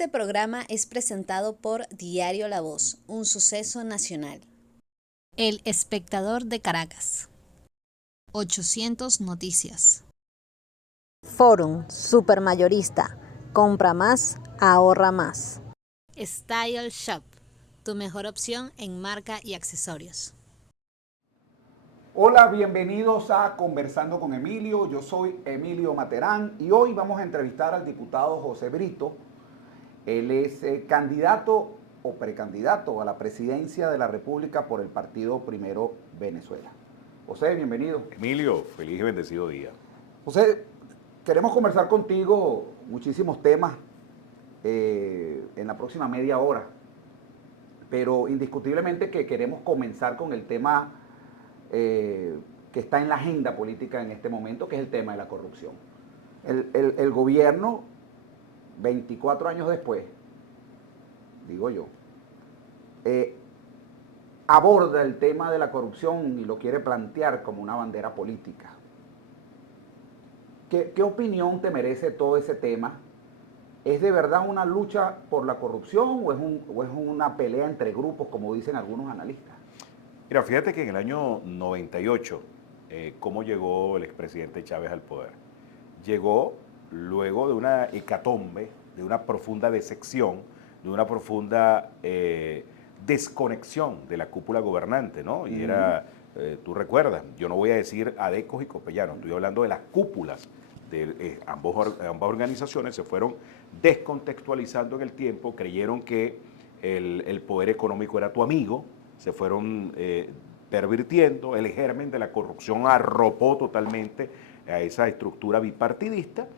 Este programa es presentado por Diario La Voz, un suceso nacional. El Espectador de Caracas. 800 Noticias. Forum Supermayorista. Compra más, ahorra más. Style Shop, tu mejor opción en marca y accesorios. Hola, bienvenidos a Conversando con Emilio. Yo soy Emilio Materán y hoy vamos a entrevistar al diputado José Brito. Él es candidato o precandidato a la presidencia de la República por el partido Primero Venezuela. José, bienvenido. Emilio, feliz y bendecido día. José, queremos conversar contigo muchísimos temas en la próxima media hora, pero indiscutiblemente que queremos comenzar con el tema que está en la agenda política en este momento, que es el tema de la corrupción. El gobierno, 24 años después, digo yo, aborda el tema de la corrupción y lo quiere plantear como una bandera política. ¿Qué opinión te merece todo ese tema? ¿Es de verdad una lucha por la corrupción o es una pelea entre grupos, como dicen algunos analistas? Mira, fíjate que en el año 98, ¿cómo llegó el expresidente Chávez al poder? Llegó luego de una hecatombe, de una profunda decepción, de una profunda desconexión de la cúpula gobernante, ¿no? Y era, tú recuerdas, yo no voy a decir adecos y copellanos, estoy hablando de las cúpulas de ambas organizaciones se fueron descontextualizando en el tiempo, creyeron que el poder económico era tu amigo, se fueron pervirtiendo, el germen de la corrupción arropó totalmente a esa estructura bipartidista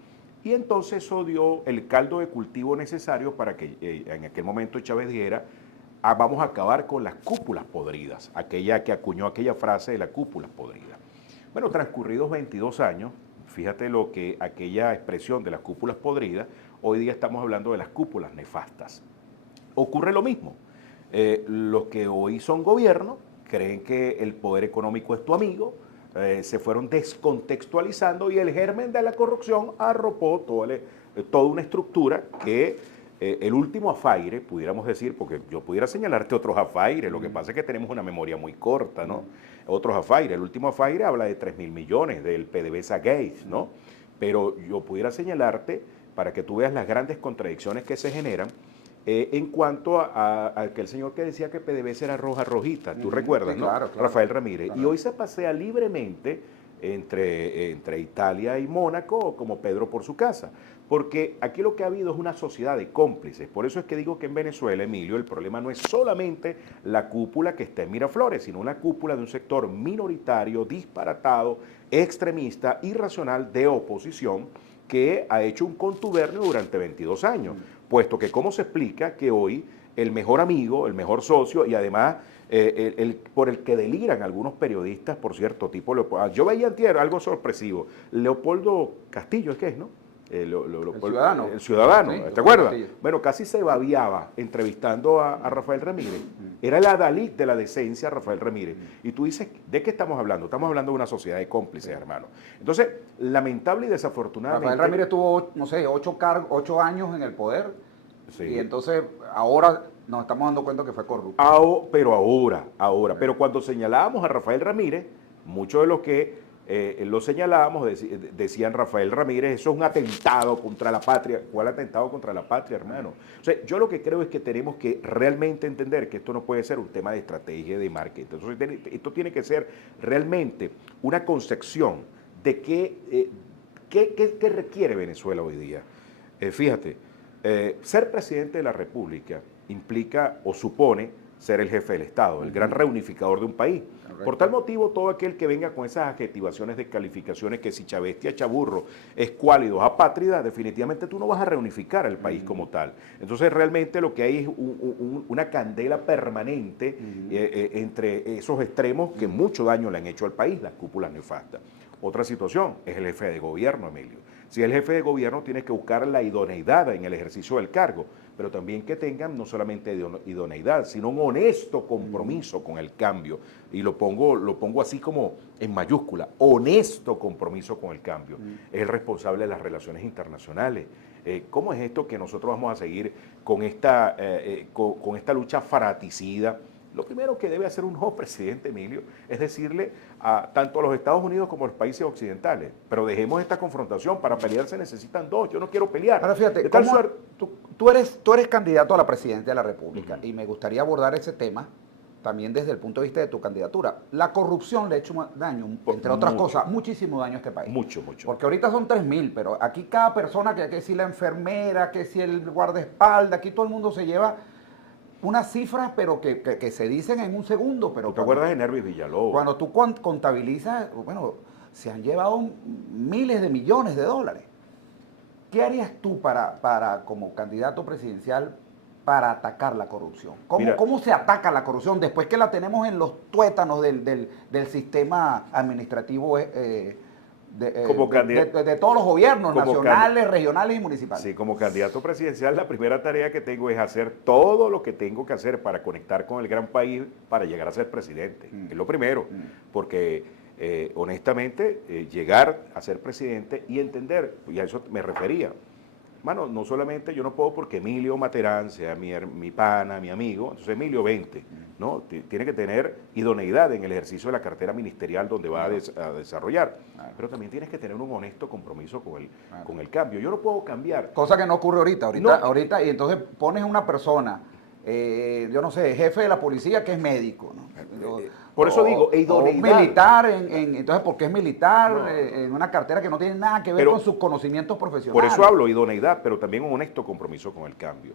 y entonces eso dio el caldo de cultivo necesario para que en aquel momento Chávez dijera, vamos a acabar con las cúpulas podridas, aquella que acuñó aquella frase de la cúpula podrida. Bueno, transcurridos 22 años, fíjate lo que aquella expresión de las cúpulas podridas, hoy día estamos hablando de las cúpulas nefastas. Ocurre lo mismo. Los que hoy son gobierno creen que el poder económico es tu amigo, se fueron descontextualizando y el germen de la corrupción arropó toda una estructura que el último afaire, pudiéramos decir, porque yo pudiera señalarte otros afaires, lo que pasa es que tenemos una memoria muy corta, ¿no? Otros afaires, el último afaire habla de 3.000 millones del PDVSA Gates, ¿no? Pero yo pudiera señalarte, para que tú veas las grandes contradicciones que se generan, en cuanto a aquel señor que decía que PDVSA era roja rojita, tú recuerdas, sí, ¿no? claro, Rafael Ramírez. Claro. Y hoy se pasea libremente entre Italia y Mónaco como Pedro por su casa. Porque aquí lo que ha habido es una sociedad de cómplices. Por eso es que digo que en Venezuela, Emilio, el problema no es solamente la cúpula que está en Miraflores, sino una cúpula de un sector minoritario, disparatado, extremista, irracional de oposición que ha hecho un contubernio durante 22 años. Puesto que cómo se explica que hoy el mejor amigo, el mejor socio y además por el que deliran algunos periodistas, por cierto, tipo Leopoldo. Yo veía antier algo sorpresivo. Leopoldo Castillo, es que es, ¿no? El Ciudadano. El Ciudadano, Sí, ¿te acuerdas? Castillo. Bueno, casi se babiaba entrevistando a Rafael Ramírez. Era el adalid de la decencia, Rafael Ramírez. Y tú dices, ¿de qué estamos hablando? Estamos hablando de una sociedad de cómplices, hermano. Entonces, lamentable y desafortunadamente... Rafael Ramírez tuvo, no sé, 8 años en el poder. Sí. Y entonces ahora nos estamos dando cuenta que fue corrupto. Pero cuando señalábamos a Rafael Ramírez, muchos de los que lo señalábamos decían Rafael Ramírez, eso es un atentado contra la patria. ¿Cuál atentado contra la patria, hermano? O sea, yo lo que creo es que tenemos que realmente entender que esto no puede ser un tema de estrategia y de marketing. Entonces, esto tiene que ser realmente una concepción de qué requiere Venezuela hoy día. Fíjate, ser presidente de la República implica o supone ser el jefe del Estado, el gran reunificador de un país. Correcto. Por tal motivo, todo aquel que venga con esas adjetivaciones de calificaciones que si Chavestia Chaburro es cuálido, apátrida, definitivamente tú no vas a reunificar el país como tal. Entonces, realmente lo que hay es una candela permanente entre esos extremos que mucho daño le han hecho al país, las cúpulas nefastas. Otra situación es el jefe de gobierno, Emilio. Si el jefe de gobierno tiene que buscar la idoneidad en el ejercicio del cargo, pero también que tengan no solamente idoneidad, sino un honesto compromiso con el cambio. Y lo pongo así como en mayúscula, honesto compromiso con el cambio. Es el responsable de las relaciones internacionales, ¿Cómo es esto que nosotros vamos a seguir con con esta lucha fratricida? Lo primero que debe hacer un nuevo presidente, Emilio, es decirle tanto a los Estados Unidos como a los países occidentales, pero dejemos esta confrontación, para pelear se necesitan dos, yo no quiero pelear. Ahora fíjate, tú eres candidato a la presidencia de la República y me gustaría abordar ese tema también desde el punto de vista de tu candidatura. La corrupción le ha hecho daño, entre otras cosas, muchísimo daño a este país. Mucho. Porque ahorita son 3.000, pero aquí cada persona, que si la enfermera, que si el guardaespaldas, aquí todo el mundo se lleva unas cifras, pero que se dicen en un segundo. Pero ¿Te acuerdas de Nervis Villalobos? Cuando tú contabilizas, bueno, se han llevado miles de millones de dólares. ¿Qué harías tú como candidato presidencial para atacar la corrupción? ¿Cómo se ataca la corrupción después que la tenemos en los tuétanos del sistema administrativo de todos los gobiernos nacionales, regionales y municipales? Sí, como candidato presidencial, la primera tarea que tengo es hacer todo lo que tengo que hacer para conectar con el gran país para llegar a ser presidente. Es lo primero, porque honestamente llegar a ser presidente y entender, y a eso me refería. Mano, no solamente yo no puedo porque Emilio Materán sea mi pana, mi amigo, entonces Emilio, vente, ¿no? Tiene que tener idoneidad en el ejercicio de la cartera ministerial donde va a desarrollar, pero también tienes que tener un honesto compromiso con el cambio. Yo no puedo cambiar. Cosa que no ocurre ahorita, y entonces pones una persona, yo no sé, jefe de la policía que es médico, ¿no? Por eso digo, idoneidad. O militar, entonces, ¿por qué es militar en una cartera que no tiene nada que ver con sus conocimientos profesionales? Por eso hablo idoneidad, pero también un honesto compromiso con el cambio.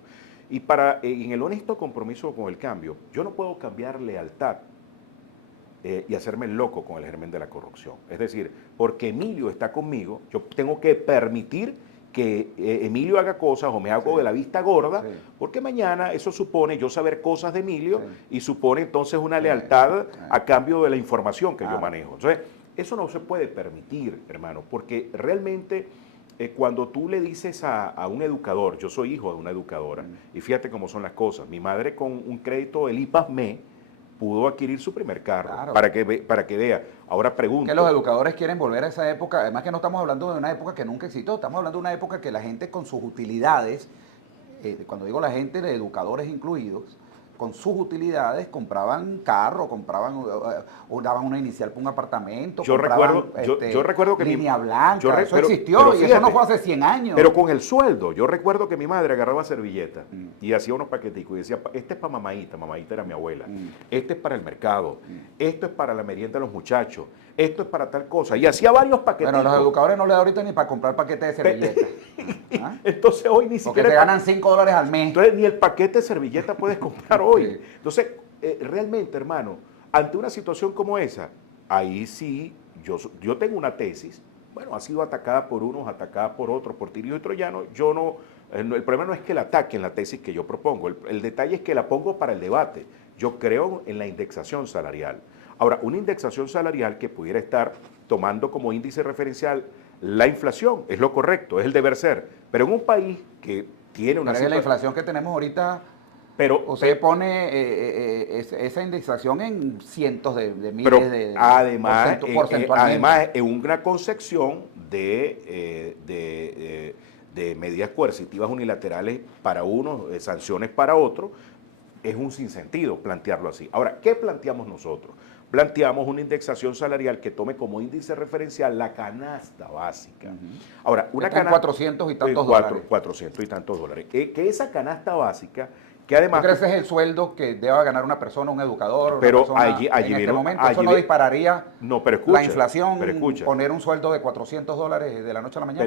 Y en el honesto compromiso con el cambio, yo no puedo cambiar lealtad y hacerme el loco con el germen de la corrupción. Es decir, porque Emilio está conmigo, yo tengo que permitir que Emilio haga cosas o me hago de la vista gorda, porque mañana eso supone yo saber cosas de Emilio y supone entonces una lealtad a cambio de la información que yo manejo. Entonces, eso no se puede permitir, hermano, porque realmente cuando tú le dices a un educador, yo soy hijo de una educadora, y fíjate cómo son las cosas, mi madre con un crédito del IPASME pudo adquirir su primer carro, para que vea. Ahora pregunto. Que los educadores quieren volver a esa época, además que no estamos hablando de una época que nunca existió, estamos hablando de una época que la gente con sus utilidades, cuando digo la gente, de educadores incluidos, con sus utilidades compraban carro, o daban una inicial para un apartamento, yo recuerdo que línea blanca, eso pero existió, y fíjate, eso no fue hace 100 años. Pero con el sueldo, yo recuerdo que mi madre agarraba servilletas y hacía unos paqueticos y decía, este es para Mamaita era mi abuela, este es para el mercado, esto es para la merienda de los muchachos, esto es para tal cosa, y hacía varios paqueticos. Bueno, los educadores no le da ahorita ni para comprar paquetes de servilletas. Entonces hoy ni siquiera... Porque te ganan $5 al mes. Entonces ni el paquete de servilleta puedes comprar hoy. Entonces, realmente, hermano, ante una situación como esa, ahí sí, yo tengo una tesis, bueno, ha sido atacada por unos, atacada por otros, por tirios y troyanos, yo no, el problema no es que la ataquen la tesis que yo propongo, el detalle es que la pongo para el debate. Yo creo en la indexación salarial. Ahora, una indexación salarial que pudiera estar tomando como índice referencial la inflación, es lo correcto, es el deber ser, pero en un país que tiene una situación... La inflación que tenemos ahorita... Pero usted pone esa indexación en cientos de miles de porcentualmente. Además, es una concepción de medidas coercitivas unilaterales para unos, sanciones para otros, es un sinsentido plantearlo así. Ahora, ¿qué planteamos nosotros? Planteamos una indexación salarial que tome como índice referencial la canasta básica. Ahora, una canasta... 400 y tantos dólares. 400 y tantos dólares. Que esa canasta básica... Que además, ¿tú crees que es el sueldo que deba ganar una persona, un educador? Pero una persona allí en este momento allí eso no dispararía la inflación, poner un sueldo de $400 de la noche a la mañana.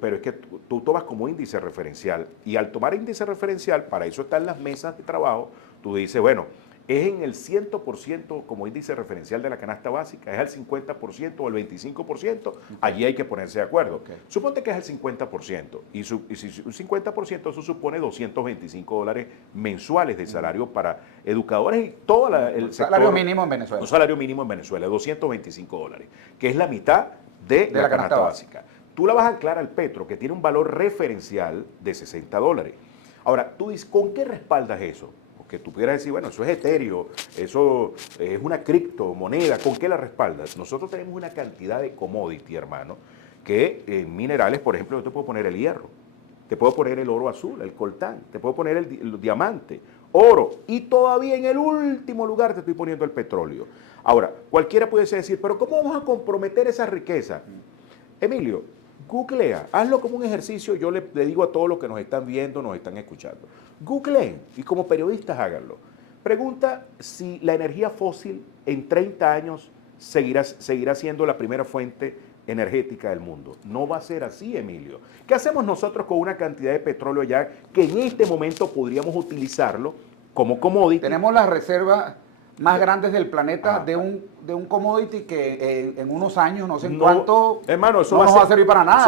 Pero es que tú tomas como índice referencial, y al tomar índice referencial, para eso están las mesas de trabajo, tú dices, bueno, es en el 100% como índice referencial de la canasta básica, es al 50% o al 25%, allí hay que ponerse de acuerdo. Suponte que es el 50%, y si un 50% eso supone $225 mensuales de salario para educadores y todo el sector. Salario mínimo en Venezuela. Un salario mínimo en Venezuela, $225, que es la mitad de la canasta básica. Tú la vas a anclar al petro, que tiene un valor referencial de $60. Ahora, tú dices, ¿con qué respaldas eso? Que tú pudieras decir, bueno, eso es etéreo, eso es una criptomoneda, ¿con qué la respaldas? Nosotros tenemos una cantidad de commodity, hermano, que en minerales, por ejemplo, yo te puedo poner el hierro. te puedo poner el oro azul, el coltán, te puedo poner el diamante, oro, y todavía en el último lugar te estoy poniendo el petróleo. Ahora, cualquiera pudiese decir, pero ¿cómo vamos a comprometer esa riqueza? Emilio, googlea, hazlo como un ejercicio, yo le digo a todos los que nos están viendo, nos están escuchando. Googleen, y como periodistas háganlo. Pregunta si la energía fósil en 30 años seguirá siendo la primera fuente energética del mundo. No va a ser así, Emilio. ¿Qué hacemos nosotros con una cantidad de petróleo ya que en este momento podríamos utilizarlo como commodity? Tenemos las reservas más grandes del planeta de un commodity que en unos años, no sé en cuánto, hermano, eso no nos va a servir para nada.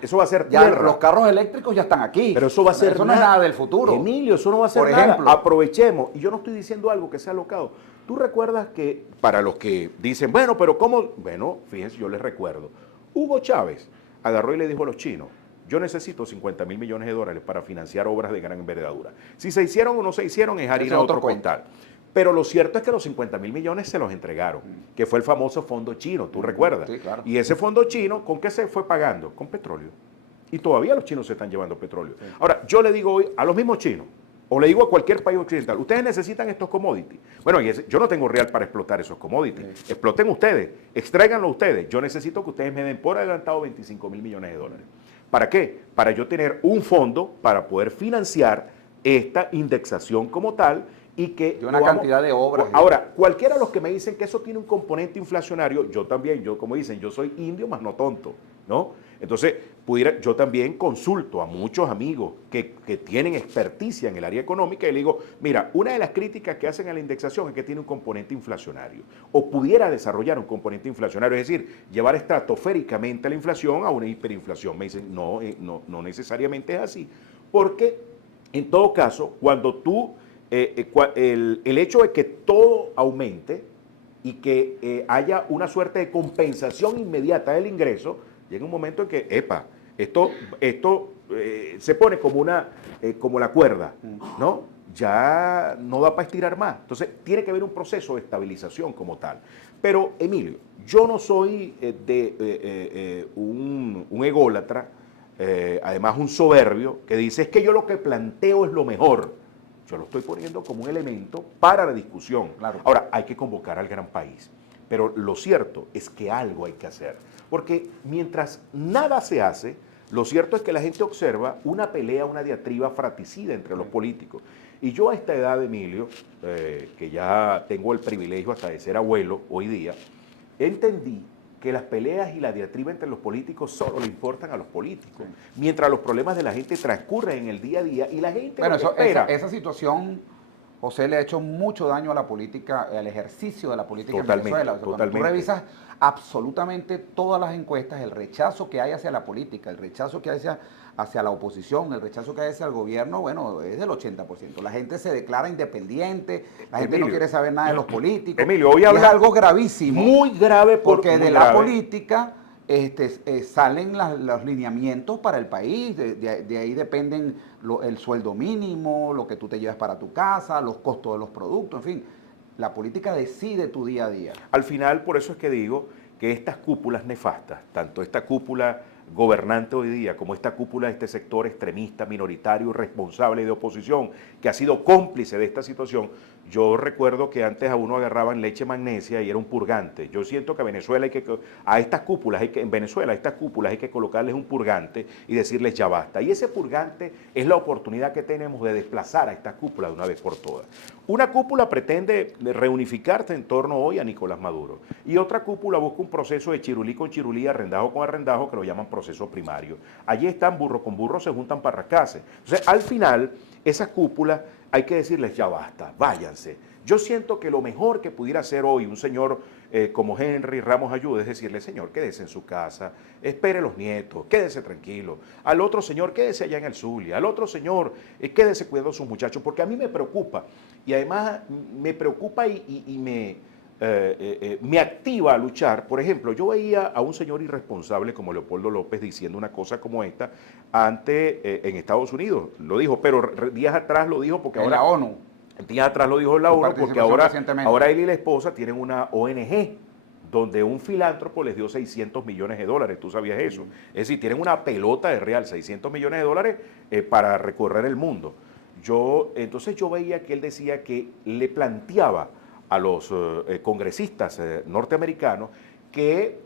Eso va a ser ya tierra. Los carros eléctricos ya están aquí. Pero eso va a ser Eso no es nada del futuro. Emilio, eso no va a ser Por nada. ejemplo, aprovechemos. Y yo no estoy diciendo algo que sea alocado. Tú recuerdas que, para los que dicen, bueno, pero ¿cómo? Bueno, fíjense, yo les recuerdo. Hugo Chávez agarró y le dijo a los chinos, yo necesito 50 mil millones de dólares para financiar obras de gran envergadura. Si se hicieron o no se hicieron es harina de otro costal. Pero lo cierto es que los 50 mil millones se los entregaron, que fue el famoso fondo chino, ¿tú recuerdas? Sí, claro. Y ese fondo chino, ¿con qué se fue pagando? Con petróleo. Y todavía los chinos se están llevando petróleo. Sí. Ahora, yo le digo hoy a los mismos chinos, o le digo a cualquier país occidental, ustedes necesitan estos commodities. Bueno, yo no tengo real para explotar esos commodities. Sí. Exploten ustedes, extráiganlo ustedes. Yo necesito que ustedes me den por adelantado 25 mil millones de dólares. ¿Para qué? Para yo tener un fondo para poder financiar esta indexación como tal y que... De una cantidad de obras. Ahora, cualquiera de los que me dicen que eso tiene un componente inflacionario, yo también, como dicen, yo soy indio más no tonto, ¿no? Entonces, yo también consulto a muchos amigos que tienen experticia en el área económica y le digo, mira, una de las críticas que hacen a la indexación es que tiene un componente inflacionario o pudiera desarrollar un componente inflacionario, es decir, llevar estratosféricamente la inflación a una hiperinflación. Me dicen, no necesariamente es así, porque en todo caso, cuando tú, el hecho de que todo aumente y que haya una suerte de compensación inmediata del ingreso, llega un momento en que, esto se pone como la cuerda, ¿no? Ya no da para estirar más. Entonces, tiene que haber un proceso de estabilización como tal. Pero, Emilio, yo no soy un ególatra, además un soberbio, que dice, es que yo lo que planteo es lo mejor. Yo lo estoy poniendo como un elemento para la discusión. Claro. Ahora, hay que convocar al gran país. Pero lo cierto es que algo hay que hacer. Porque mientras nada se hace, lo cierto es que la gente observa una pelea, una diatriba fratricida entre los políticos. Y yo a esta edad, Emilio, que ya tengo el privilegio hasta de ser abuelo hoy día, entendí que las peleas y la diatriba entre los políticos solo le importan a los políticos, mientras los problemas de la gente transcurren en el día a día y la gente espera. Esa situación, José, le ha hecho mucho daño a la política, al ejercicio de la política en Venezuela. O sea, cuando tú revisas absolutamente todas las encuestas, el rechazo que hay hacia la política, el rechazo que hay hacia la oposición, el rechazo que hay hacia el gobierno, bueno, es del 80%. La gente se declara independiente, la gente no quiere saber nada de los políticos. Emilio, hoy es algo gravísimo. Muy grave. Porque de la política salen los lineamientos para el país, de ahí dependen el sueldo mínimo, lo que tú te llevas para tu casa, los costos de los productos, en fin. La política decide tu día a día. Al final, por eso es que digo que estas cúpulas nefastas, tanto esta cúpula gobernante hoy día como esta cúpula de este sector extremista, minoritario, responsable de oposición, que ha sido cómplice de esta situación, yo recuerdo que antes a uno agarraban leche magnesia y era un purgante. Yo siento que a estas cúpulas hay que colocarles un purgante y decirles ya basta. Y ese purgante es la oportunidad que tenemos de desplazar a estas cúpulas de una vez por todas. Una cúpula pretende reunificarse en torno hoy a Nicolás Maduro y otra cúpula busca un proceso de chirulí con chirulí, arrendajo con arrendajo, que lo llaman proceso primario. Allí están burro con burro, se juntan para rascarse. Entonces, al final, esas cúpulas hay que decirles ya basta, váyanse. Yo siento que lo mejor que pudiera hacer hoy un señor como Henry Ramos Ayuda es decirle, señor, quédese en su casa, espere los nietos, quédese tranquilo. Al otro señor, quédese allá en el Zulia. Al otro señor, quédese cuidando a sus muchachos, porque a mí me preocupa. Y además me preocupa y me activa a luchar. Por ejemplo, yo veía a un señor irresponsable como Leopoldo López diciendo una cosa como esta en Estados Unidos. Lo dijo, pero días atrás lo dijo porque en ahora... la ONU. Días atrás lo dijo en la ONU porque ahora él y la esposa tienen una ONG donde un filántropo les dio 600 millones de dólares, ¿tú sabías eso? Es decir, tienen una pelota de real, 600 millones de dólares para recorrer el mundo. Entonces yo veía que él decía que le planteaba a los congresistas norteamericanos que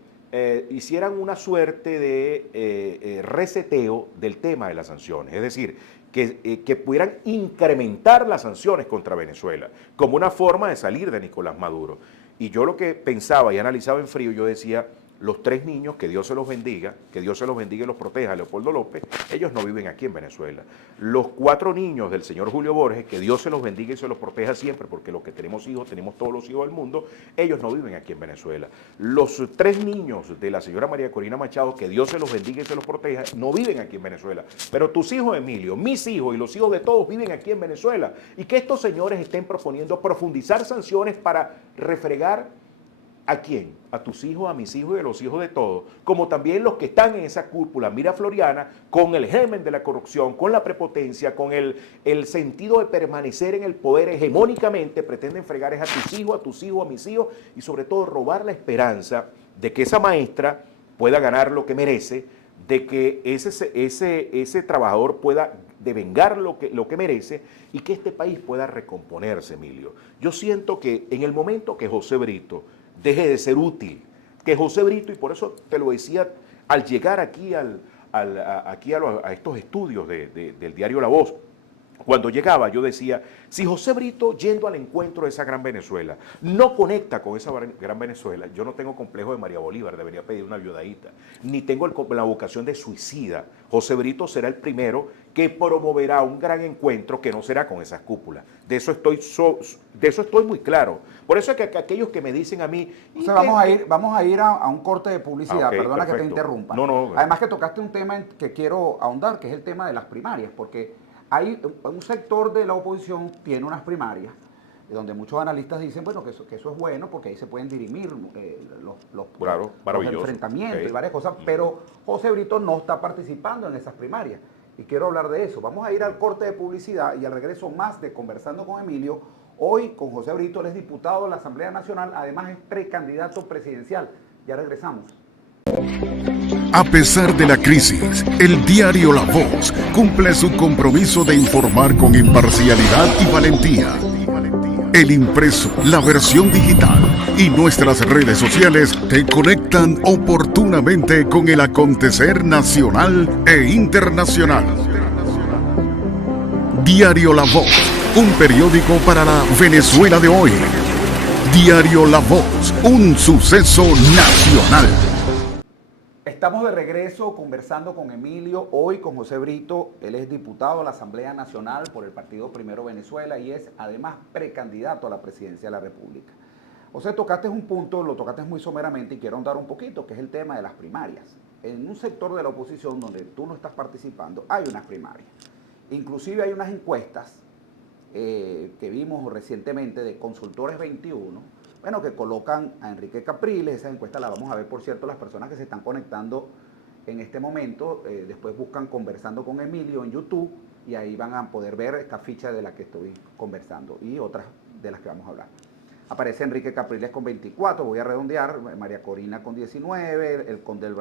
hicieran una suerte de reseteo del tema de las sanciones, es decir, que pudieran incrementar las sanciones contra Venezuela como una forma de salir de Nicolás Maduro. Y yo lo que pensaba y analizaba en frío, yo decía, los 3 niños, que Dios se los bendiga, que Dios se los bendiga y los proteja, Leopoldo López, ellos no viven aquí en Venezuela. Los 4 niños del señor Julio Borges, que Dios se los bendiga y se los proteja siempre, porque los que tenemos hijos, tenemos todos los hijos del mundo, ellos no viven aquí en Venezuela. Los 3 niños de la señora María Corina Machado, que Dios se los bendiga y se los proteja, no viven aquí en Venezuela. Pero tus hijos, Emilio, mis hijos y los hijos de todos viven aquí en Venezuela. Y que estos señores estén proponiendo profundizar sanciones para refregar ¿a quién? A tus hijos, a mis hijos y a los hijos de todos, como también los que están en esa cúpula mirafloriana, con el germen de la corrupción, con la prepotencia, con el sentido de permanecer en el poder hegemónicamente, pretenden fregar a tus hijos, a mis hijos, y sobre todo robar la esperanza de que esa maestra pueda ganar lo que merece, de que ese trabajador pueda devengar lo que merece y que este país pueda recomponerse, Emilio. Yo siento que en el momento que José Brito deje de ser útil, que José Brito, y por eso te lo decía al llegar aquí a estos estudios del diario La Voz, cuando llegaba yo decía, si José Brito, yendo al encuentro de esa gran Venezuela, no conecta con esa gran Venezuela, yo no tengo complejo de María Bolívar, debería pedir una ayudadita, ni tengo la vocación de suicida. José Brito será el primero que promoverá un gran encuentro que no será con esas cúpulas. De eso estoy muy claro. Por eso es que aquellos que me dicen a mí... O sea, vamos a ir a un corte de publicidad, okay, perdona perfecto. que te interrumpa. No. Además que tocaste un tema en que quiero ahondar, que es el tema de las primarias, porque hay un sector de la oposición tiene unas primarias, donde muchos analistas dicen, bueno, que eso es bueno, porque ahí se pueden dirimir los enfrentamientos y varias cosas, pero José Brito no está participando en esas primarias. Y quiero hablar de eso. Vamos a ir al corte de publicidad y al regreso más de Conversando con Emilio. Hoy con José Brito, él es diputado de la Asamblea Nacional, además es precandidato presidencial. Ya regresamos. A pesar de la crisis, el diario La Voz cumple su compromiso de informar con imparcialidad y valentía. El impreso, la versión digital y nuestras redes sociales te conectan oportunamente con el acontecer nacional e internacional. Diario La Voz, un periódico para la Venezuela de hoy. Diario La Voz, un suceso nacional. Estamos de regreso conversando con Emilio, hoy con José Brito. Él es diputado de la Asamblea Nacional por el Partido Primero Venezuela y es además precandidato a la presidencia de la República. José, tocaste un punto, lo tocaste muy someramente y quiero ahondar un poquito, que es el tema de las primarias. En un sector de la oposición donde tú no estás participando, hay unas primarias. Inclusive hay unas encuestas que vimos recientemente de Consultores 21, bueno, que colocan a Enrique Capriles. Esa encuesta la vamos a ver, por cierto, las personas que se están conectando en este momento, después buscan Conversando con Emilio en YouTube y ahí van a poder ver esta ficha de la que estoy conversando y otras de las que vamos a hablar. Aparece Enrique Capriles con 24, voy a redondear, María Corina con 19, el Conde del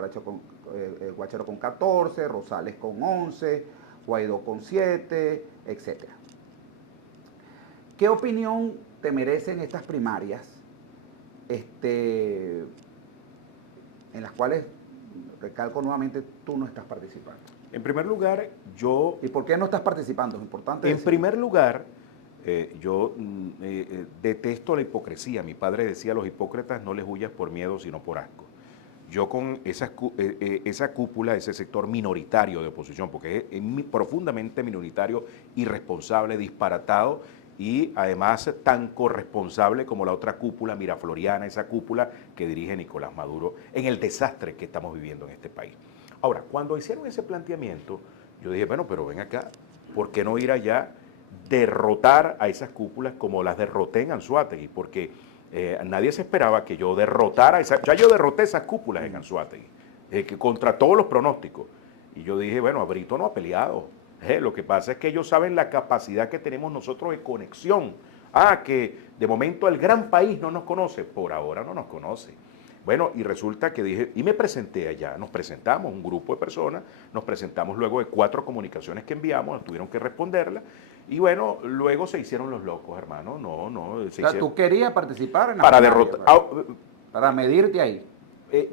Guácharo con 14, Rosales con 11, Guaidó con 7, etc. ¿Qué opinión te merecen estas primarias? En las cuales, recalco nuevamente, tú no estás participando. En primer lugar, ¿Y por qué no estás participando? Es importante En decirlo. primer lugar, yo detesto la hipocresía. Mi padre decía, a los hipócritas no les huyas por miedo, sino por asco. Yo con esa cúpula, ese sector minoritario de oposición, porque es profundamente minoritario, irresponsable, disparatado, y además tan corresponsable como la otra cúpula mirafloriana, esa cúpula que dirige Nicolás Maduro en el desastre que estamos viviendo en este país. Ahora, cuando hicieron ese planteamiento, yo dije, bueno, pero ven acá, ¿por qué no ir allá, derrotar a esas cúpulas como las derroté en Anzoátegui? Porque nadie se esperaba que yo derrotara, ya yo derroté esas cúpulas en Anzoátegui, que contra todos los pronósticos. Y yo dije, bueno, Brito no ha peleado. Lo que pasa es que ellos saben la capacidad que tenemos nosotros de conexión. Que de momento el gran país no nos conoce, por ahora no nos conoce. Bueno, y resulta que dije, y me presenté allá, nos presentamos, un grupo de personas, nos presentamos luego de 4 comunicaciones que enviamos, tuvieron que responderla, y bueno, luego se hicieron los locos, hermano, no, O sea, tú querías participar en la para primaria, derrotar, para medirte ahí.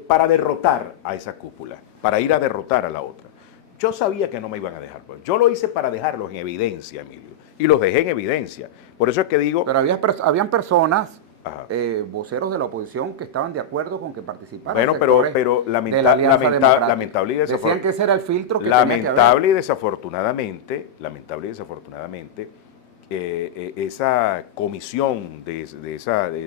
para derrotar a esa cúpula, para ir a derrotar a la otra. Yo sabía que no me iban a dejar, pues. Yo lo hice para dejarlos en evidencia, Emilio, y los dejé en evidencia. Por eso es que digo... Pero habían personas, Ajá. voceros de la oposición, que estaban de acuerdo con que participaran. Bueno, pero de la Alianza Democrática. lamentable y Decían que ese era el filtro que lamentable y desafortunadamente, esa comisión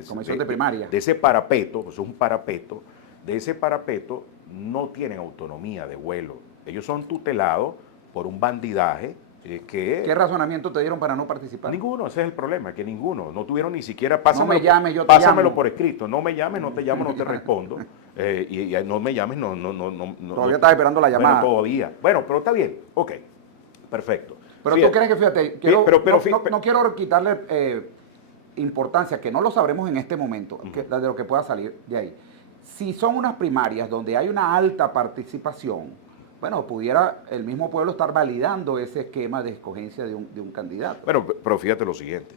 Comisión de primaria. de ese parapeto, pues es un parapeto, de ese parapeto no tienen autonomía de vuelo. Ellos son tutelados por un bandidaje que... ¿Qué razonamiento te dieron para no participar? Ninguno, ese es el problema, que ninguno. No tuvieron ni siquiera... No me llames, yo te pásamelo llamo. por escrito. No me llames, no te llamo, no te respondo. Y no me llames, no. Todavía estás esperando la llamada. Bueno, todavía. Bueno, pero está bien. Ok, perfecto. Pero Fíjate. tú crees que, fíjate, no quiero quitarle importancia, que no lo sabremos en este momento, de lo que pueda salir de ahí. Si son unas primarias donde hay una alta participación, bueno, pudiera el mismo pueblo estar validando ese esquema de escogencia de un candidato. Bueno, pero fíjate lo siguiente.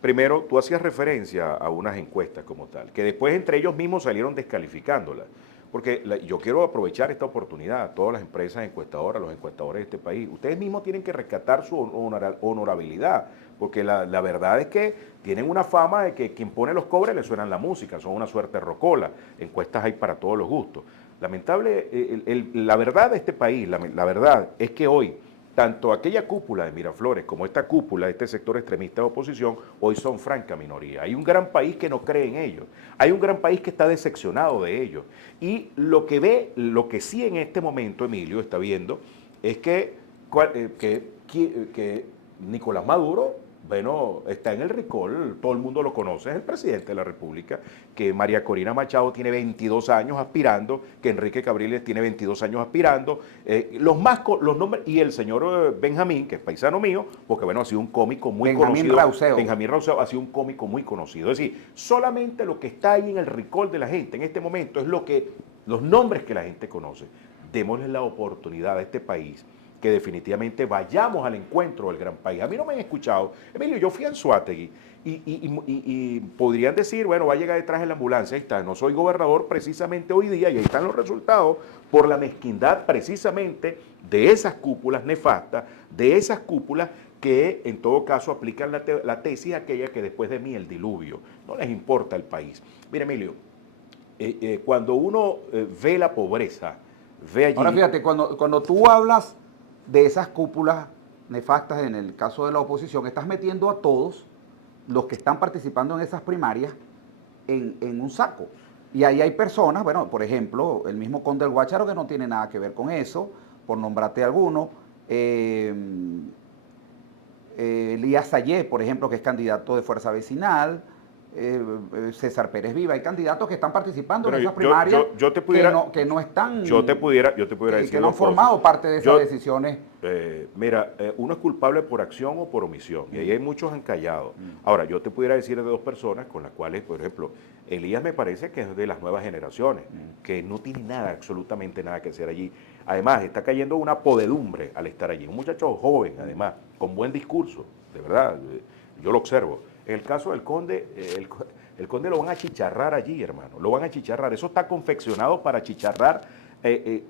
Primero, tú hacías referencia a unas encuestas como tal, que después entre ellos mismos salieron descalificándolas. Porque yo quiero aprovechar esta oportunidad, todas las empresas encuestadoras, los encuestadores de este país, ustedes mismos tienen que rescatar su honorabilidad, porque la verdad es que tienen una fama de que quien pone los cobres le suenan la música, son una suerte rocola, encuestas hay para todos los gustos. Lamentable, la verdad de este país, la verdad es que hoy, tanto aquella cúpula de Miraflores como esta cúpula de este sector extremista de oposición, hoy son franca minoría. Hay un gran país que no cree en ellos. Hay un gran país que está decepcionado de ellos. Y lo que sí en este momento, Emilio, está viendo, es que Nicolás Maduro, bueno, está en el recall, todo el mundo lo conoce, es el presidente de la República, que María Corina Machado tiene 22 años aspirando, que Enrique Capriles tiene 22 años aspirando, los nombres, y el señor Benjamín, que es paisano mío, porque bueno, ha sido un cómico muy conocido. Benjamín Rauseo ha sido un cómico muy conocido. Es decir, solamente lo que está ahí en el recall de la gente en este momento es los nombres que la gente conoce. Démosle la oportunidad a este país que definitivamente vayamos al encuentro del gran país. A mí no me han escuchado. Emilio, yo fui a Anzoátegui y podrían decir, bueno, va a llegar detrás de la ambulancia, ahí está, no soy gobernador precisamente hoy día y ahí están los resultados por la mezquindad precisamente de esas cúpulas nefastas, de esas cúpulas que en todo caso aplican la tesis aquella que después de mí el diluvio. No les importa el país. Mira, Emilio, cuando uno ve la pobreza, ve allí... Ahora fíjate, cuando tú hablas de esas cúpulas nefastas en el caso de la oposición, estás metiendo a todos los que están participando en esas primarias en un saco. Y ahí hay personas, bueno, por ejemplo, el mismo Conde del Guácharo, que no tiene nada que ver con eso, por nombrarte alguno, Elías Sayé, por ejemplo, que es candidato de Fuerza Vecinal, César Pérez Viva, hay candidatos que están participando en esas primarias que no están, yo te pudiera decir que no han formado parte de esas decisiones. Mira, uno es culpable por acción o por omisión, y ahí hay muchos encallados. Ahora, yo te pudiera decir de 2 personas con las cuales, por ejemplo, Elías me parece que es de las nuevas generaciones, que no tiene nada, absolutamente nada que hacer allí. Además, está cayendo una podedumbre al estar allí. Un muchacho joven, además, con buen discurso, de verdad, yo lo observo. En el caso del Conde, el Conde lo van a achicharrar allí, hermano, lo van a achicharrar. Eso está confeccionado para achicharrar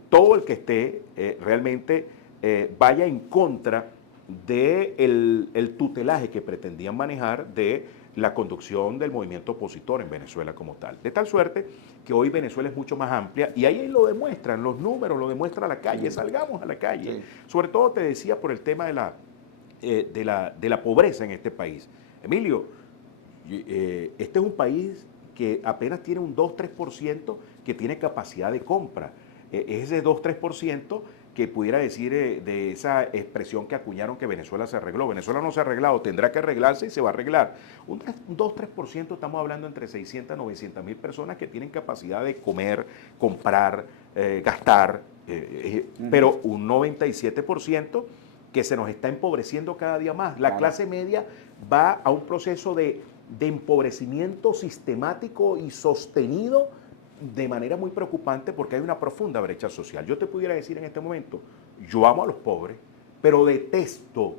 todo el que esté realmente vaya en contra del tutelaje que pretendían manejar de la conducción del movimiento opositor en Venezuela como tal. De tal suerte que hoy Venezuela es mucho más amplia y ahí lo demuestran, los números, lo demuestra la calle, salgamos a la calle. Sí. Sobre todo te decía por el tema de la pobreza en este país. Emilio, este es un país que apenas tiene un 2-3% que tiene capacidad de compra. Ese 2-3% que pudiera decir de esa expresión que acuñaron que Venezuela se arregló. Venezuela no se ha arreglado, tendrá que arreglarse y se va a arreglar. Un 2-3%, estamos hablando entre 600 y 900 mil personas que tienen capacidad de comer, comprar, gastar, pero un 97% que se nos está empobreciendo cada día más. La clase media va a un proceso de empobrecimiento sistemático y sostenido de manera muy preocupante porque hay una profunda brecha social. Yo te pudiera decir en este momento, yo amo a los pobres, pero detesto,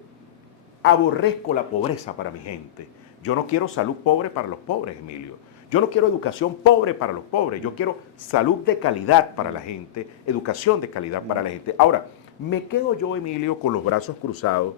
aborrezco la pobreza para mi gente. Yo no quiero salud pobre para los pobres, Emilio. Yo no quiero educación pobre para los pobres. Yo quiero salud de calidad para la gente, educación de calidad para la gente. Ahora, me quedo yo, Emilio, con los brazos cruzados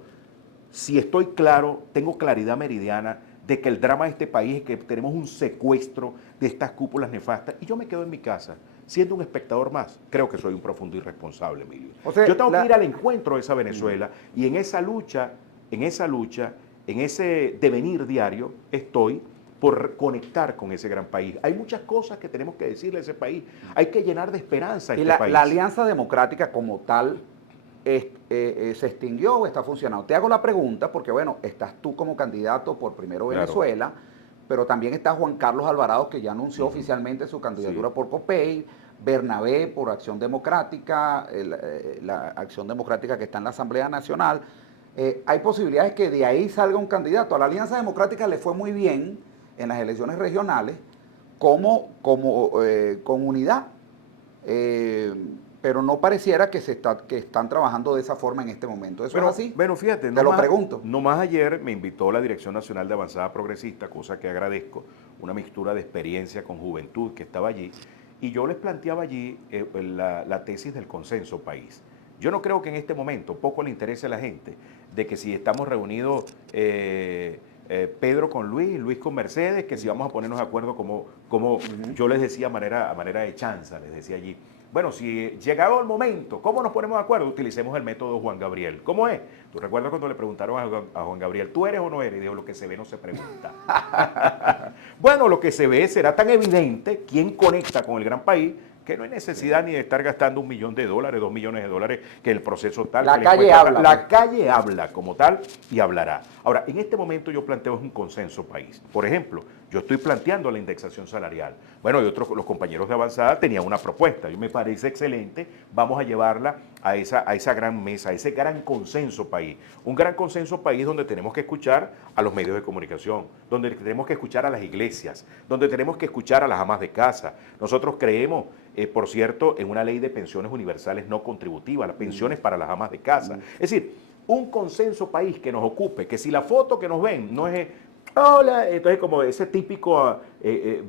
si estoy claro, tengo claridad meridiana de que el drama de este país es que tenemos un secuestro de estas cúpulas nefastas y yo me quedo en mi casa siendo un espectador más. Creo que soy un profundo irresponsable, Emilio. O sea, yo tengo que ir al encuentro de esa Venezuela y en esa lucha, en ese devenir diario, estoy por conectar con ese gran país. Hay muchas cosas que tenemos que decirle a ese país. Hay que llenar de esperanza a este país. La Alianza Democrática como tal se extinguió o está funcionando. Te hago la pregunta porque, bueno, estás tú como candidato por Primero Venezuela, pero también está Juan Carlos Alvarado, que ya anunció oficialmente su candidatura por COPEI, Bernabé por Acción Democrática, la Acción Democrática que está en la Asamblea Nacional. Hay posibilidades que de ahí salga un candidato. A la Alianza Democrática le fue muy bien en las elecciones regionales con unidad. Pero no pareciera que están trabajando de esa forma en este momento. ¿Eso es así? Bueno, fíjate, te lo pregunto. No más ayer me invitó la Dirección Nacional de Avanzada Progresista, cosa que agradezco, una mixtura de experiencia con juventud que estaba allí, y yo les planteaba allí la tesis del consenso país. Yo no creo que en este momento poco le interese a la gente de que si estamos reunidos Pedro con Luis, Luis con Mercedes, que si vamos a ponernos de acuerdo como yo les decía a manera de chanza, les decía allí. Bueno, si llegado el momento, ¿cómo nos ponemos de acuerdo? Utilicemos el método Juan Gabriel. ¿Cómo es? ¿Tú recuerdas cuando le preguntaron a Juan Gabriel, ¿tú eres o no eres? Y dijo, lo que se ve no se pregunta. Bueno, lo que se ve será tan evidente quién conecta con el gran país que no hay necesidad ni de estar gastando $1 millón, $2 millones, que el proceso tal. La calle habla. La calle habla como tal y hablará. Ahora, en este momento yo planteo un consenso país. Por ejemplo, yo estoy planteando la indexación salarial. Bueno, y los compañeros de Avanzada tenían una propuesta. Y me parece excelente. Vamos a llevarla a esa gran mesa, a ese gran consenso país. Un gran consenso país donde tenemos que escuchar a los medios de comunicación, donde tenemos que escuchar a las iglesias, donde tenemos que escuchar a las amas de casa. Nosotros creemos, por cierto, en una ley de pensiones universales no contributivas, las pensiones para las amas de casa. Es decir, un consenso país que nos ocupe, que si la foto que nos ven no es hola, entonces como ese típico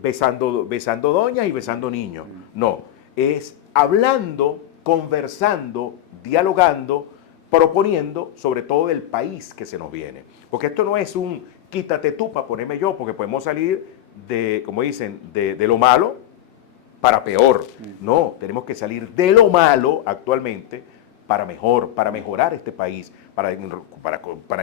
besando doñas y besando niños. No, es hablando, conversando, dialogando, proponiendo sobre todo del país que se nos viene. Porque esto no es un quítate tú para ponerme yo, porque podemos salir de, como dicen, de lo malo para peor. No, tenemos que salir de lo malo actualmente para mejorar este país, para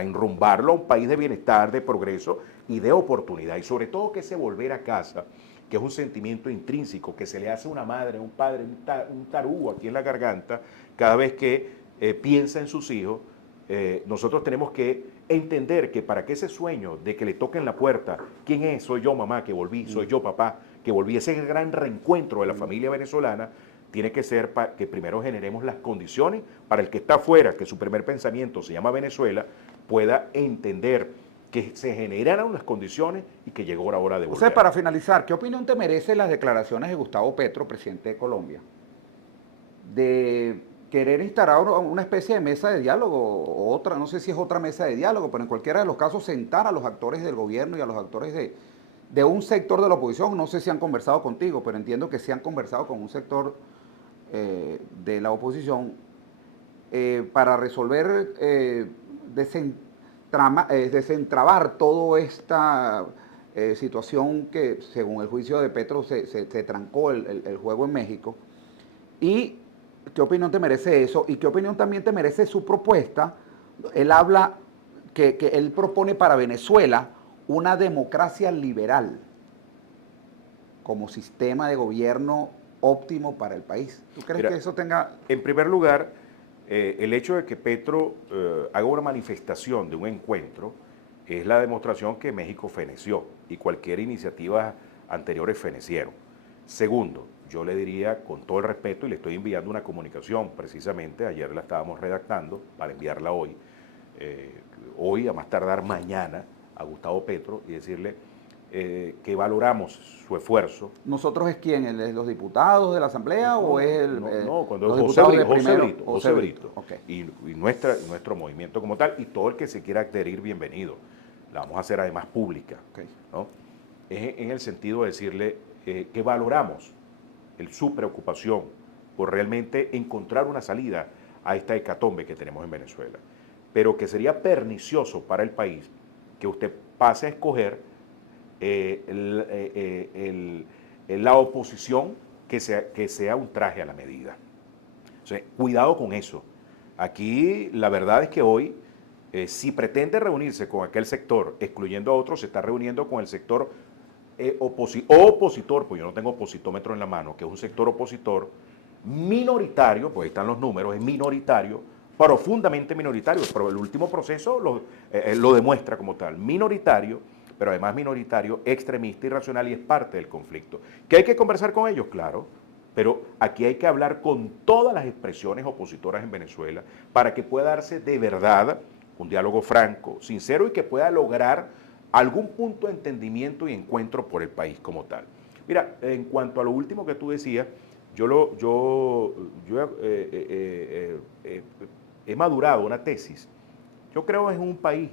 enrumbarlo a un país de bienestar, de progreso y de oportunidad. Y sobre todo que ese volver a casa, que es un sentimiento intrínseco, que se le hace a una madre, a un padre, un tarugo aquí en la garganta, cada vez que piensa en sus hijos. Nosotros tenemos que entender que para que ese sueño de que le toquen la puerta, ¿quién es? Soy yo mamá que volví, soy yo papá que volví, ese gran reencuentro de la familia venezolana, tiene que ser que primero generemos las condiciones para el que está afuera, que su primer pensamiento se llama Venezuela, pueda entender que se generaron las condiciones y que llegó la hora de volver. José, para finalizar, ¿qué opinión te merecen las declaraciones de Gustavo Petro, presidente de Colombia, de querer instaurar una especie de mesa de diálogo, o otra, no sé si es otra mesa de diálogo, pero en cualquiera de los casos sentar a los actores del gobierno y a los actores de un sector de la oposición? No sé si han conversado contigo, pero entiendo que sí han conversado con un sector de la oposición para resolver, desentrabar toda esta situación que, según el juicio de Petro, se trancó el juego en México. ¿Y qué opinión te merece eso? ¿Y qué opinión también te merece su propuesta? Él habla que él propone para Venezuela una democracia liberal como sistema de gobierno óptimo para el país. ¿Tú crees que eso tenga...? En primer lugar, el hecho de que Petro haga una manifestación de un encuentro es la demostración que México feneció y cualquier iniciativa anteriores fenecieron. Segundo, yo le diría con todo el respeto, y le estoy enviando una comunicación precisamente, ayer la estábamos redactando para enviarla hoy a más tardar mañana, a Gustavo Petro y decirle, que valoramos su esfuerzo. ¿Nosotros es quién? ¿Los diputados de la Asamblea o es el, cuando los José diputados Brito, de primero? José Brito. Okay. Y nuestro movimiento como tal, y todo el que se quiera adherir, bienvenido. La vamos a hacer además pública. Okay. ¿No? Es en el sentido de decirle que valoramos su preocupación por realmente encontrar una salida a esta hecatombe que tenemos en Venezuela, pero que sería pernicioso para el país que usted pase a escoger la oposición que sea un traje a la medida. O sea, cuidado con eso. Aquí la verdad es que hoy, si pretende reunirse con aquel sector, excluyendo a otros, se está reuniendo con el sector opositor, pues yo no tengo opositómetro en la mano, que es un sector opositor minoritario, pues ahí están los números, es minoritario, profundamente minoritario, pero el último proceso lo demuestra como tal, minoritario, pero además minoritario, extremista, irracional, y es parte del conflicto. ¿Que hay que conversar con ellos? Claro, pero aquí hay que hablar con todas las expresiones opositoras en Venezuela para que pueda darse de verdad un diálogo franco, sincero, y que pueda lograr algún punto de entendimiento y encuentro por el país como tal. Mira, en cuanto a lo último que tú decías, yo he madurado una tesis. Yo creo en un país,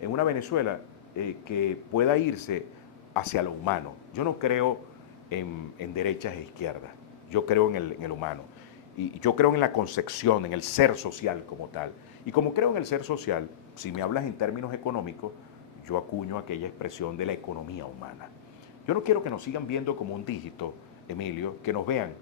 en una Venezuela, que pueda irse hacia lo humano. Yo no creo en derechas e izquierdas. Yo creo en el humano. Y yo creo en la concepción, en el ser social como tal. Y como creo en el ser social, si me hablas en términos económicos, yo acuño aquella expresión de la economía humana. Yo no quiero que nos sigan viendo como un dígito, Emilio, que nos vean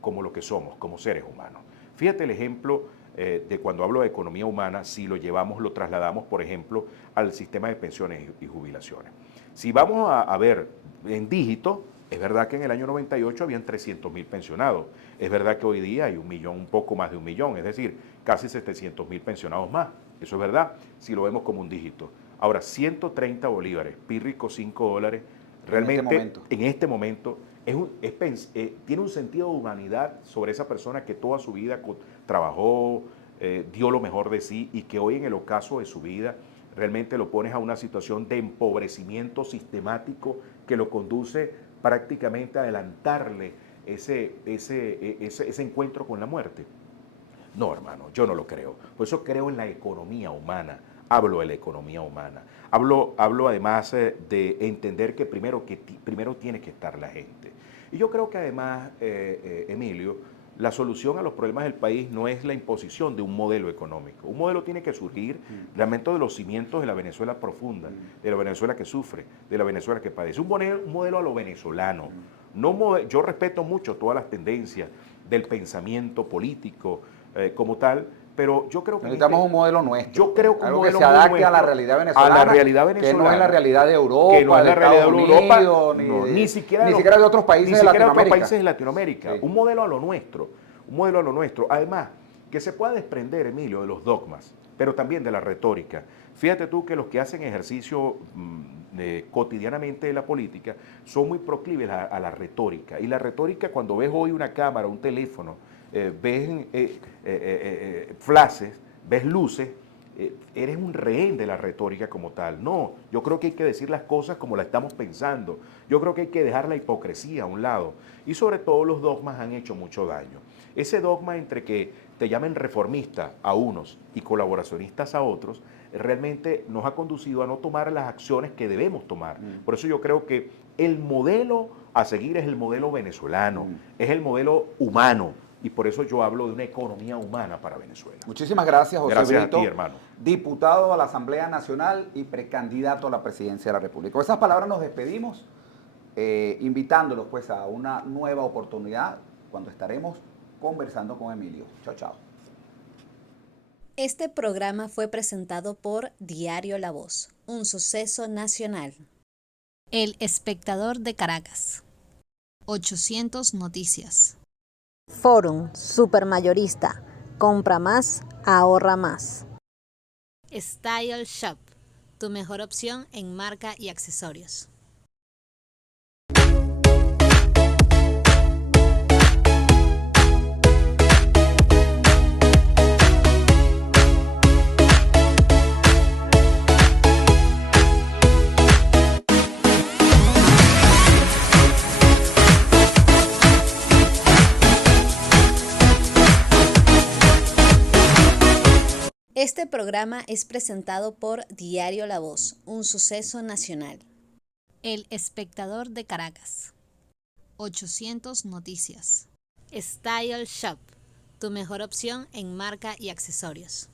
como lo que somos, como seres humanos. Fíjate el ejemplo de cuando hablo de economía humana, si lo trasladamos, por ejemplo, al sistema de pensiones y jubilaciones. Si vamos a ver en dígito, es verdad que en el año 98 habían 300.000 pensionados. Es verdad que hoy día hay 1 millón, un poco más de 1 millón, es decir, casi 700.000 pensionados más. Eso es verdad, si lo vemos como un dígito. Ahora, 130 bolívares, pírrico $5, realmente en este momento tiene un sentido de humanidad sobre esa persona que toda su vida trabajó, dio lo mejor de sí, y que hoy en el ocaso de su vida realmente lo pones a una situación de empobrecimiento sistemático que lo conduce prácticamente a adelantarle ese encuentro con la muerte. No, hermano, yo no lo creo. Por eso creo en la economía humana. Hablo de la economía humana. Hablo además de entender que primero tiene que estar la gente. Y yo creo que además, Emilio, la solución a los problemas del país no es la imposición de un modelo económico. Un modelo tiene que surgir realmente de los cimientos de la Venezuela profunda, de la Venezuela que sufre, de la Venezuela que padece. Un modelo a lo venezolano. Yo respeto mucho todas las tendencias del pensamiento político como tal, pero yo creo que necesitamos un modelo nuestro. Yo creo que algo un modelo que se adapte nuestro, a la realidad venezolana. A la realidad venezolana. Que no es la realidad de Europa, que no es la realidad de Europa, ni siquiera de otros países de Latinoamérica. Sí. Un modelo a lo nuestro. Además, que se pueda desprender, Emilio, de los dogmas, pero también de la retórica. Fíjate tú que los que hacen ejercicio cotidianamente de la política son muy proclives a la retórica. Y la retórica, cuando ves hoy una cámara, un teléfono, ves flashes, ves luces, eres un rehén de la retórica como tal. No, yo creo que hay que decir las cosas como las estamos pensando. Yo creo que hay que dejar la hipocresía a un lado. Y sobre todo los dogmas han hecho mucho daño. Ese dogma entre que te llamen reformista a unos y colaboracionistas a otros, realmente nos ha conducido a no tomar las acciones que debemos tomar. Por eso yo creo que el modelo a seguir es el modelo venezolano, es el modelo humano. Y por eso yo hablo de una economía humana para Venezuela. Muchísimas gracias, José Brito. Gracias a ti, hermano. Diputado a la Asamblea Nacional y precandidato a la presidencia de la República. Con esas palabras nos despedimos, invitándolos pues a una nueva oportunidad cuando estaremos conversando con Emilio. Chao, chao. Este programa fue presentado por Diario La Voz, un suceso nacional. El Espectador de Caracas. 800 Noticias. Forum Supermayorista. Compra más, ahorra más. Style Shop, tu mejor opción en marca y accesorios. Este programa es presentado por Diario La Voz, un suceso nacional. El Espectador de Caracas. 800 Noticias. Style Shop, tu mejor opción en marca y accesorios.